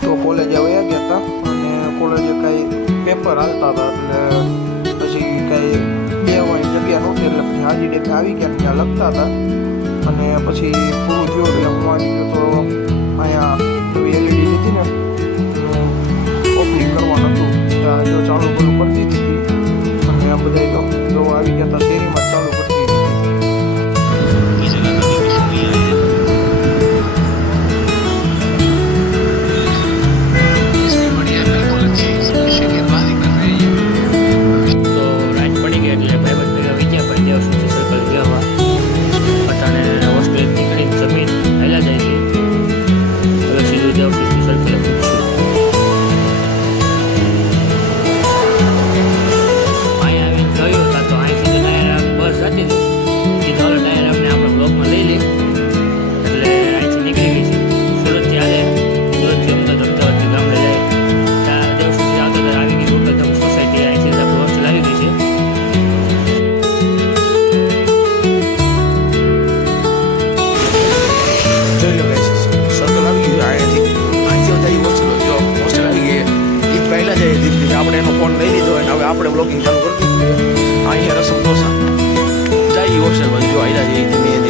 તો કોલેજે વયા ગયા હતા અને કોલેજે કાંઈ પેપર હાલતા હતા એટલે પછી કાંઈ બેવાની જગ્યા નહોતી એટલે પછી હાજી ડેકે આવી ગયા ત્યાં લખતા હતા અને પછી પૂરું થયું એટલે હું આવી ગયો તો અહીંયા નવી એલઈડી લીધી ને ઓપનિંગ કરવાનું હતું ત્યાં જો ચાલુ બધું કરતી હતી અને આ બધા જો આવી ગયા હતા શેરીમાં ચાલુ કરતી હતી. આપણે એનો ફોન લઈ લીધો અને હવે આપણે બ્લોગિંગ ચાલુ કરી દીધું. અહીંયા રસમ ઢોસા જઈએ હોસ્ટેલ બાજુ જો આવ્યા જઈએ ધીમે